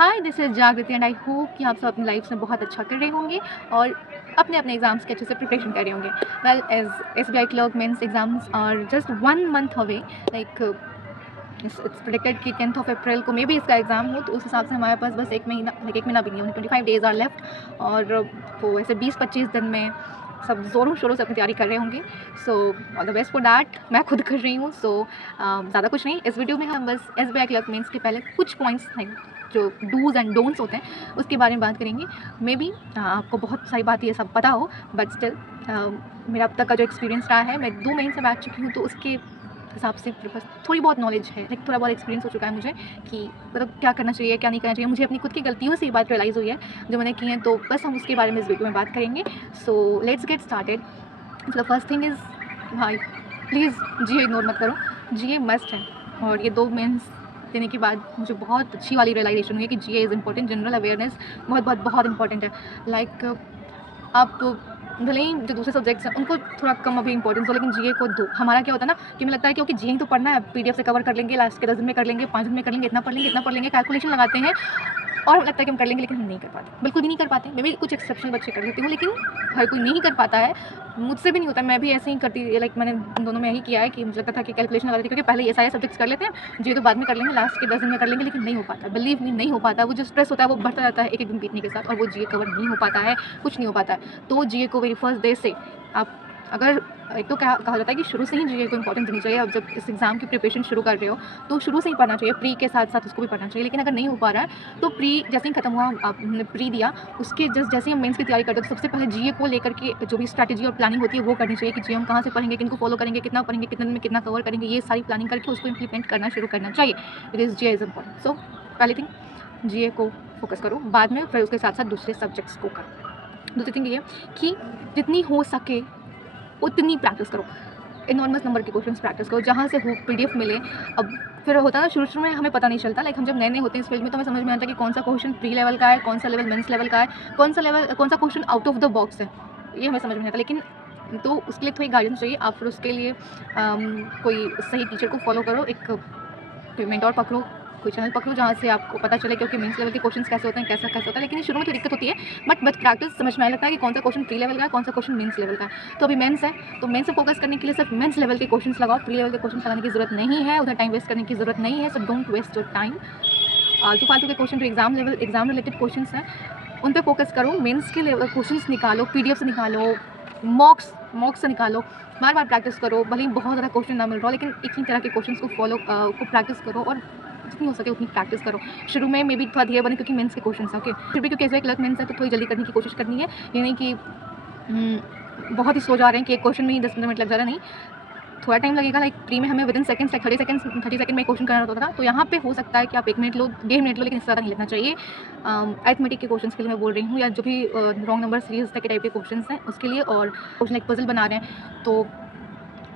Hi, this is जागृति and I hope कि आप सब अपनी लाइफ में बहुत अच्छा कर रहे होंगे और अपने अपने एग्ज़ाम्स के अच्छे से प्रिपरेशन कर रहे होंगे। Well, as SBI clerk mains exams are just 1 month away. Like it's predicted कि 10th ऑफ अप्रैल को मे बी इसका एग्ज़ाम हो, तो उस हिसाब से हमारे पास बस 1 महीना, लाइक 1 महीना भी नहीं, 25 डेज़ आर लेफ्ट। और वो ऐसे 20-25 दिन में सब ज़ोरों शोरों से अपनी तैयारी कर रहे होंगे। So all the best for that. मैं खुद कर रही हूँ। सो ज़्यादा कुछ नहीं, इस वीडियो में हम बस SBI क्लर्क मेंस के पहले कुछ पॉइंट्स हैं जो डूज़ एंड डोंट्स होते हैं उसके बारे में बात करेंगे। मे बी आपको बहुत सारी बात ये सब पता हो, बट स्टिल मेरा अब तक का जो एक्सपीरियंस रहा है, मैं 2 महीने से बैठ चुकी हूँ, तो उसके हिसाब से मेरे पास थोड़ी बहुत नॉलेज है, लाइक थोड़ा बहुत एक्सपीरियंस हो चुका है मुझे कि मतलब क्या करना चाहिए, क्या नहीं करना चाहिए। मुझे अपनी खुद की गलतियों से ये बात रियलाइज़ हुई है जो मैंने की हैं, तो बस हम उसके बारे में इस वीडियो में बात करेंगे। So let's get started. The first thing is, भाई प्लीज़ GA इग्नोर मत करो। GA मस्ट है। और ये 2 मेंस देने के बाद मुझे बहुत अच्छी वाली रियलाइजेशन हुई है कि GA is important. General awareness बहुत बहुत बहुत इंपॉर्टेंट है। लाइक आप भले ही जो दूसरे सब्जेक्ट्स हैं उनको थोड़ा कम अभी इंपॉर्टेंस हो, लेकिन GA को दो। हमारा क्या होता है ना कि मुझे लगता है कि ओके GA ही तो पढ़ना है, PDF से कवर कर लेंगे, लास्ट के 10 दिन में कर लेंगे, 5 दिन में कर लेंगे, इतना पढ़ लेंगे, कैलकुलेशन लगाते हैं और हमें लगता है कि हम कर लेंगे, लेकिन हम नहीं कर पाते, बिल्कुल भी नहीं कर पाते। मे बी कुछ एक्सेप्शनल बच्चे कर लेते हो, लेकिन हर कोई नहीं कर पाता है। मुझसे भी नहीं होता, मैं भी ऐसे ही करती, लाइक मैंने इन दोनों में यही किया है कि मुझे लगता था कि कैलकुलेशन लगा देती, क्योंकि पहले ये सारे सब्जेक्ट्स कर लेते हैं, GA तो बाद में कर लेंगे, लास्ट के 10 दिन में कर लेंगे, लेकिन नहीं हो पाता। बिलीव मी, नहीं हो पाता। वो जो स्ट्रेस होता है वो बढ़ता रहता है एक एक दिन बीतने के साथ, और वो GA कवर नहीं हो पाता है, कुछ नहीं हो पाता है। तो GA को वेरी फर्स्ट डे से आप, अगर एक तो क्या कहा जाता है कि शुरू से ही GA को इंपॉर्टेंस देनी चाहिए। अब जब इस एग्ज़ाम की प्रिपरेशन शुरू कर रहे हो तो शुरू से ही पढ़ना चाहिए, प्री के साथ साथ उसको भी पढ़ना चाहिए। लेकिन अगर नहीं हो पा रहा है तो प्री जैसे ही खत्म हुआ, आपने प्री दिया, उसके जैसे ही हम मेंस की तैयारी करते हैं तो सबसे पहले GA को लेकर के जो भी स्ट्रैटेजी और प्लानिंग होती है वो करनी चाहिए कि GA हम कहाँ से पढ़ेंगे, किनको फॉलो करेंगे, कितना पढ़ेंगे, कितने दिन में कितना कवर करेंगे, ये सारी प्लानिंग करके उसको इंप्लीमेंट करना शुरू करना चाहिए। Because GA is important. So पहली थिंग, GA को फोकस करो, बाद में फिर उसके साथ साथ दूसरे सब्जेक्ट्स को करो। दूसरी थिंग ये कि जितनी हो सके उतनी प्रैक्टिस करो, इनॉर्मस नंबर के क्वेश्चंस प्रैक्टिस करो, जहाँ से हो PDF मिले। अब फिर होता है ना, शुरू में हमें पता नहीं चलता, लाइक हम जब नए होते हैं इस फील्ड में तो हमें समझ में आता है कि कौन सा क्वेश्चन प्री लेवल का है, कौन सा लेवल मेंस लेवल का है, कौन सा question out of the box है, ये हमें समझ में आता है। लेकिन तो उसके लिए थोड़ी गाइडेंस चाहिए। आप फिर उसके लिए कोई सही टीचर को फॉलो करो, एक मेंटोर पकड़ो, कोई चैनल पकड़ो जहाँ से आपको पता चले कि मेंस लेवल के क्वेश्चंस कैसे होते हैं, कैसा होता है। लेकिन ये शुरू में थोड़ी दिक्कत होती है, बट प्रैक्टिस समझ में आने लगता है कि कौन सा क्वेश्चन प्री लेवल का है, कौन सा क्वेश्चन मेंस लेवल का है। तो अभी मेंस है तो मेंस से फोकस करने के लिए सिर्फ मेंस लेवल के क्वेश्चंस लगाओ, प्री लेवल के क्वेश्चन लगाने की जरूरत नहीं है, उधर टाइम वेस्ट करने की जरूरत नहीं है। So don't waste your time. फालतू के क्वेश्चन जो एग्जाम रिलेटेड क्वेश्चन हैं उन पर फोकस करो। मेंस के लेवल क्वेश्चन निकालो, PDF से निकालो, मॉक्स से निकालो, बार बार प्रैक्टिस करो। भले ही बहुत ज़्यादा क्वेश्चन ना मिल रहा हो, लेकिन एक ही तरह के क्वेश्चन को प्रैक्टिस करो और जितनी हो सके उतनी प्रैक्टिस करो। शुरू में मे बी थोड़ा धीरे बने क्योंकि मेंस के क्वेश्चन है, ओके। फिर भी क्योंकि SBI क्लर्क मेंस है तो थोड़ी जल्दी करने की कोशिश करनी है। ये नहीं कि बहुत ही स्लो जा रहे हैं कि एक क्वेश्चन में ही 10-15 मिनट लग जा रहा है, नहीं, थोड़ा टाइम लगेगा। लाइक प्री में हमें विदिन सेकंड्स, लाइक 30 सेकंड में क्वेश्चन करना होता था, तो यहाँ पे हो सकता है कि आप 1 मिनट लो, 1.5 मिनट लो, लेकिन इससे ज़्यादा नहीं लगना चाहिए। अरिथमेटिक के क्वेश्चन के लिए मैं बोल रही हूँ, या जो भी रॉन्ग नंबर सीरीज तक के टाइप के क्वेश्चन हैं उसके लिए। और क्वेश्चन लाइक पजल बना रहे हैं तो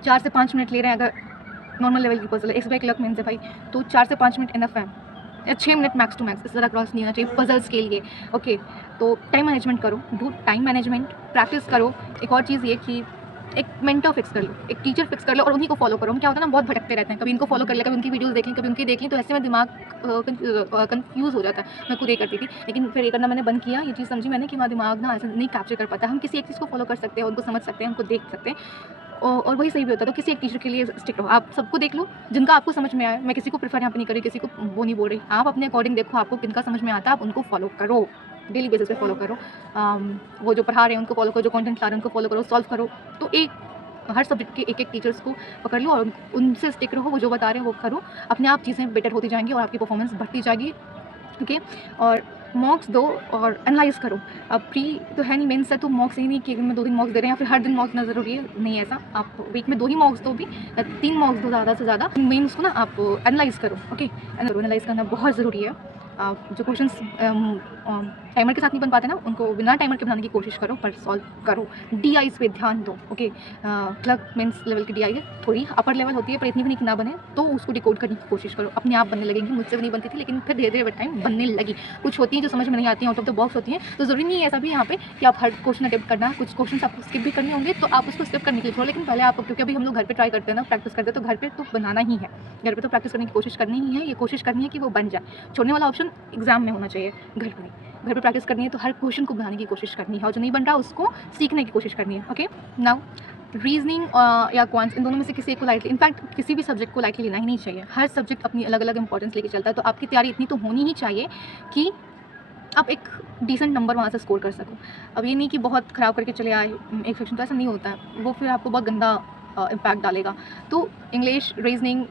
4 से 5 मिनट ले रहे हैं। अगर नॉर्मल लेवल की पजल है, SBI क्लर्क मेंस है भाई, तो 4 से 5 मिनट इनफ है, या 6 मिनट मैक्स टू मैक्स, इससे ज़्यादा क्रॉस नहीं होना चाहिए पजल्स के लिए, ओके। तो टाइम मैनेजमेंट करो, डू टाइम मैनेजमेंट, प्रैक्टिस करो। एक और चीज़ ये कि एक मेंटर फिक्स कर लो, एक टीचर फिक्स कर लो और उन्हीं को फॉलो करो। हम क्या होता है ना, बहुत भटकते रहते हैं, कभी इनको फॉलो कर लिया, कभी उनकी वीडियोस देख ली, कभी उनकी देख ली, तो ऐसे में दिमाग कंफ्यूज हो जाता है। मैं खुद ये करती थी, लेकिन फिर ये करना मैंने बंद किया। ये चीज़ समझी मैंने कि हमारा दिमाग ना ऐसे नहीं कैप्चर कर पाता। हम किसी एक चीज़ को फॉलो कर सकते हैं, उनको समझ सकते हैं, उनको देख सकते हैं, और वही सही भी होता है। तो किसी एक टीचर के लिए स्टिक रहो, आप सबको देख लो जिनका आपको समझ में आए। मैं किसी को प्रेफर यहाँ पे नहीं कर रही, किसी को वो नहीं बोल रही, आप अपने अकॉर्डिंग देखो, आपको किनका समझ में आता है आप उनको फॉलो करो, डेली बेसिस पे फॉलो करो। वो जो पढ़ा रहे हैं उनको फॉलो करो, जो कंटेंट ला रहे हैं उनको फॉलो करो, सॉल्व करो। तो हर सब्जेक्ट के एक टीचर्स को पकड़ लो और उनसे स्टिक रहो, वो जो बता रहे हैं वो करो। अपने आप चीज़ें बेटर होती जाएंगी और आपकी परफॉर्मेंस बढ़ती जाएगी, ओके। और मॉक्स दो और एनालाइज़ करो। अब प्री तो है नहीं, मेंस है, तो मॉक्स ही नहीं कि में 2 दिन मॉक्स दे रहे हैं या फिर हर दिन मॉक्स देना ज़रूरी है, नहीं ऐसा। आप वीक में 2 ही मॉक्स दो, भी 3 मॉक्स दो ज़्यादा से ज़्यादा। मेंस को ना आप एनालाइज़ करो, ओके। एनालाइज़ करना बहुत ज़रूरी है। जो क्वेश्चंस टाइमर के साथ नहीं बन पाते ना, उनको बिना टाइमर के बनाने की कोशिश करो, पर सॉल्व करो। DIs पे ध्यान दो, ओके। क्लर्क मेंस लेवल की DI है, थोड़ी अपर लेवल होती है, पर इतनी भी नहीं कि ना बने, तो उसको डिकोड करने की कोशिश करो। अपने आप बनने लगेंगी, मुझसे भी नहीं बनती थी, लेकिन फिर धीरे धीरे टाइम बनने लगी। कुछ होती हैं जो समझ में नहीं आती हैं, आउट ऑफ द बॉक्स होती हैं, तो ज़रूरी नहीं है ऐसा भी यहाँ पे कि आप हर क्वेश्चन अटेम्प्ट करना। कुछ क्वेश्चन आपको स्किप भी करने होंगे, तो आप उसको स्किप करने के लिए छोड़ो, लेकिन पहले आपको, क्योंकि अभी हम लोग घर पे ट्राई करते हैं ना, प्रैक्टिस करते हैं, तो घर पे तो बनाना ही है, घर पे तो प्रैक्टिस करने की कोशिश करनी ही है। ये कोशिश करनी है कि वो बन जाए। छोड़ने वाला ऑप्शन क्वेश्चन एग्जाम में होना चाहिए, घर पर नहीं। घर पे प्रैक्टिस करनी है तो हर क्वेश्चन को बनाने की कोशिश करनी है और जो नहीं बन रहा उसको सीखने की कोशिश करनी है। ओके, नाउ रीजनिंग या क्वांट्स, इन दोनों में से किसी एक को लाइटली, इनफैक्ट किसी भी सब्जेक्ट को लाइटली लेना ही नहीं चाहिए। हर सब्जेक्ट अपनी अलग अलग इंपॉर्टेंस लेके चलता है, तो आपकी तैयारी इतनी तो होनी ही चाहिए कि आप एक डिसेंट नंबर वहाँ से स्कोर कर सको। अब ये नहीं कि बहुत ख़राब करके चले आए एक सेक्शन, तो ऐसा नहीं होता है, वो फिर आपको बहुत गंदा इम्पैक्ट डालेगा। तो English, reasoning,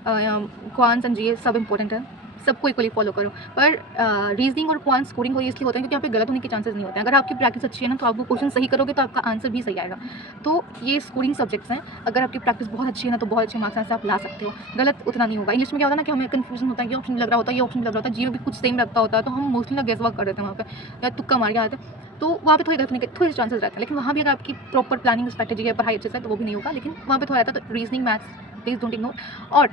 quants and GS सब इंपॉर्टेंट है, सबको इक्वली फॉलो करो। पर रीजनिंग और क्वांट स्कोरिंग हो इसलिए होता है क्योंकि यहाँ पे गलत होने के चांसेस नहीं होते हैं। अगर आपकी प्रैक्टिस अच्छी है ना तो आप वो क्वेश्चन सही करोगे तो आपका आंसर भी सही आएगा। तो ये स्कोरिंग सब्जेक्ट्स हैं, अगर आपकी प्रैक्टिस बहुत अच्छी है ना तो बहुत अच्छे मार्क्स से आप ला सकते हो, गलत उतना नहीं होगा। इंग्लिश में क्या होता है ना कि हमें कन्फ्यूजन होता है, ये ऑप्शन लग रहा होता है, ये ऑप्शन लग रहा होता है, जी में भी कुछ सेम लगता होता है, तो हम मोस्टली ना गेस वर्क कर देते हैं वहाँ पे, या तुक्का मार के आते हैं, तो वहाँ पे थोड़ी गलत होने के थोड़े चांसेस रहते हैं। लेकिन वहाँ भी अगर आपकी प्रॉपर प्लानिंग स्ट्रैटेजी है, पढ़ाई अच्छे से, तो वो भी नहीं होगा, लेकिन वहाँ पे थोड़ा रहता है। तो reasoning, maths, please don't ignore. और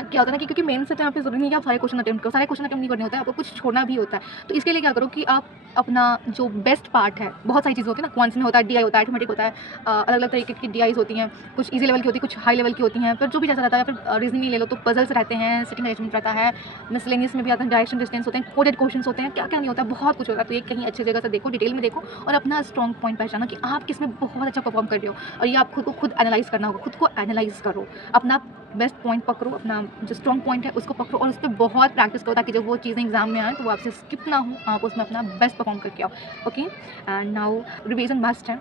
क्या होता है ना कि क्योंकि मेन से तो यहाँ पे ज़रूरी नहीं है कि आप सारे क्वेश्चन अटेम्प्ट करो, सारे क्वेश्चन अटेम्प्ट नहीं करने होते हैं, आपको कुछ छोड़ना भी होता है। तो इसके लिए क्या करो कि आप अपना जो बेस्ट पार्ट है, बहुत सारी चीज़ें होती है ना, क्वांट्स में होता है, डीआई होता है, अरिथमेटिक होता है, अलग अलग तरीके की डीआईज होती हैं, कुछ इजी लेवल की होती है, कुछ हाई लेवल की होती हैं, फिर जो भी जैसा रहता है। फिर रीजनिंग ले लो तो पजल्स रहते हैं, सिटिंग अरेंजमेंट रहता है, मिसलेनियस में भी आता है, डायरेक्शन डिस्टेंस होते हैं, कोडेड क्वेश्चन होते हैं, क्या क्या नहीं होता है, बहुत कुछ होता है। तो ये कहीं अच्छी जगह से देखो, डिटेल में देखो और अपना स्ट्रॉन्ग पॉइंट पहचानो कि आप किस में बहुत अच्छा परफॉर्म कर रहे हो, और ये आप खुद को खुद एनालाइज करना होगा, खुद को एनालाइज करो, अपना बेस्ट पॉइंट पकड़ो, अपना जो स्ट्रॉन्ग पॉइंट है उसको पकड़ो और उस पर बहुत प्रैक्टिस करो, ताकि जब वो चीज़ें एग्जाम में आए तो वो आपसे स्किप ना हो, आप उसमें अपना बेस्ट परफॉर्म करके आओ। Okay, and now revision must है,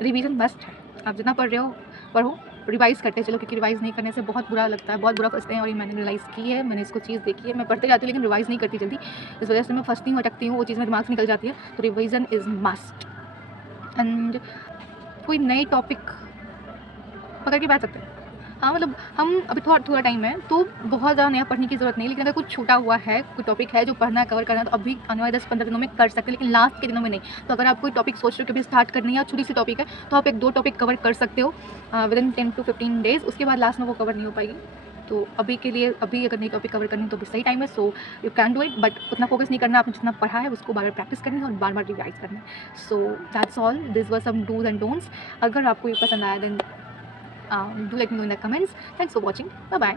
रिवीजन मस्ट है। आप जितना पढ़ रहे हो पढ़ो, रिवाइज़ करते चलो, क्योंकि रिवाइज़ नहीं करने से बहुत बुरा लगता है, बहुत बुरा फंसते हैं। और ये मैंने रियलाइज़ की है, मैंने इसको चीज़ देखी है। मैं पढ़ते जाती हूँ लेकिन रिवाइज़ नहीं करती जल्दी, इस वजह से मैं फंसती हूँ, अटकती हूँ, वो चीज़ मेरे दिमाग से निकल जाती है। तो रिवीजन इज़ मस्ट। एंड कोई नई टॉपिक पकड़ के बैठ सकते हैं। हाँ, मतलब हम अभी थोड़ा टाइम है तो बहुत ज़्यादा नया पढ़ने की ज़रूरत नहीं है, लेकिन अगर कुछ छूटा हुआ है, कोई टॉपिक है जो पढ़ना है, कवर करना है, तो अभी आने वाले 10-15 दिनों में कर सकते हैं, लेकिन लास्ट के दिनों में नहीं। तो अगर आप कोई टॉपिक सोच रहे हो कि अभी स्टार्ट करनी है या छोटी सी टॉपिक है, तो आप 1-2 टॉपिक कवर कर सकते हो विदिन 10 to 15 डेज़। उसके बाद लास्ट में वो कवर नहीं हो पाएगी। तो अभी के लिए, अभी अगर नई टॉपिक कवर करनी है तो अभी सही टाइम है, so you can do it, but उतना फोकस नहीं करना। आपने जितना पढ़ा है उसको बार बार प्रैक्टिस करनी है और बार बार रिवाइज करना है। So that's all, this were some dos and don'ts. अगर आपको ये पसंद आया then do let me know in the comments. Thanks for watching. Bye bye.